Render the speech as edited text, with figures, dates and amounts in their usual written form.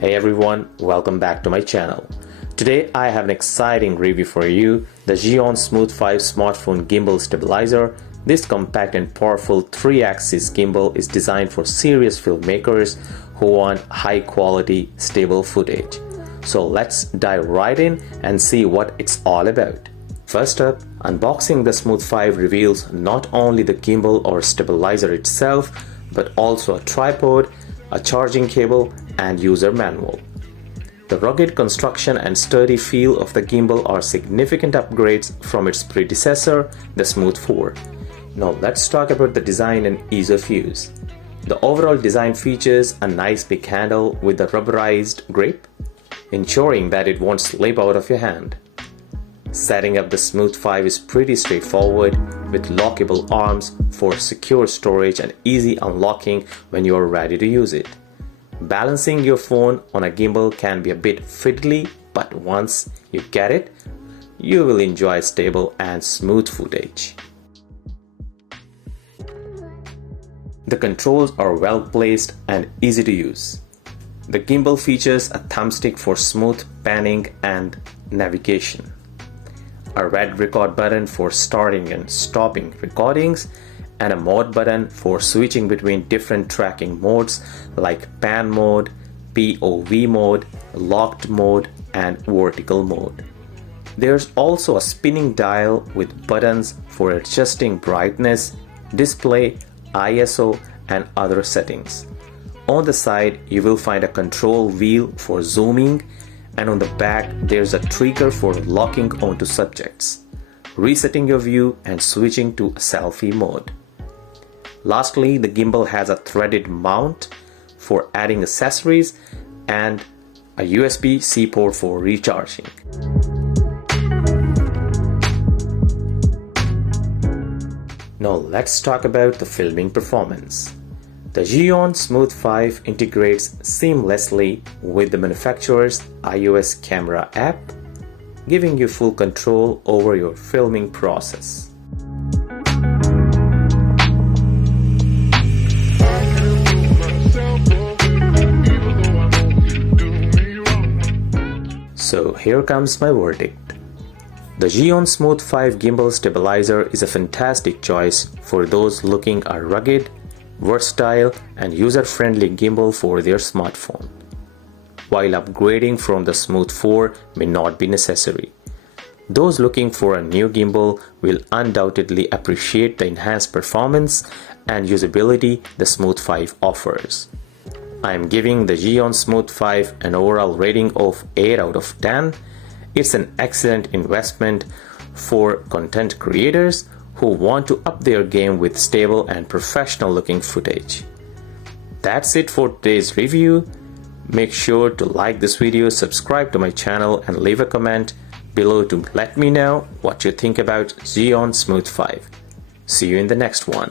Hey everyone, welcome back to my channel. Today I have an exciting review for you, the Zhiyun Smooth 5 smartphone gimbal stabilizer. This compact and powerful 3-axis gimbal is designed for serious filmmakers who want high quality, stable footage. So let's dive right in and see what it's all about. First up, unboxing the Smooth 5 reveals not only the gimbal or stabilizer itself, but also a tripod, a charging cable, and user manual. The rugged construction and sturdy feel of the gimbal are significant upgrades from its predecessor, the Smooth 4. Now let's talk about the design and ease of use. The overall design features a nice big handle with a rubberized grip, ensuring that it won't slip out of your hand. Setting up the Smooth 5 is pretty straightforward, with lockable arms for secure storage and easy unlocking when you are ready to use it. Balancing your phone on a gimbal can be a bit fiddly, but once you get it, you will enjoy stable and smooth footage. The controls are well placed and easy to use. The gimbal features a thumbstick for smooth panning and navigation, a red record button for starting and stopping recordings, and a mode button for switching between different tracking modes like pan mode, POV mode, locked mode, and vertical mode. There's also a spinning dial with buttons for adjusting brightness, display, ISO, and other settings. On the side, you will find a control wheel for zooming, and on the back there's a trigger for locking onto subjects, resetting your view, and switching to selfie mode. Lastly, the gimbal has a threaded mount for adding accessories and a USB-C port for recharging. Now let's talk about the filming performance. The Zhiyun Smooth 5 integrates seamlessly with the manufacturer's iOS camera app, giving you full control over your filming process. So here comes my verdict. The Zhiyun Smooth 5 gimbal stabilizer is a fantastic choice for those looking a rugged, versatile, and user-friendly gimbal for their smartphone, while upgrading from the Smooth 4 may not be necessary. Those looking for a new gimbal will undoubtedly appreciate the enhanced performance and usability the Smooth 5 offers. I am giving the Zhiyun Smooth 5 an overall rating of 8 out of 10. It's an excellent investment for content creators who want to up their game with stable and professional looking footage. That's it for today's review. Make sure to like this video, subscribe to my channel, and leave a comment below to let me know what you think about Zhiyun Smooth 5. See you in the next one.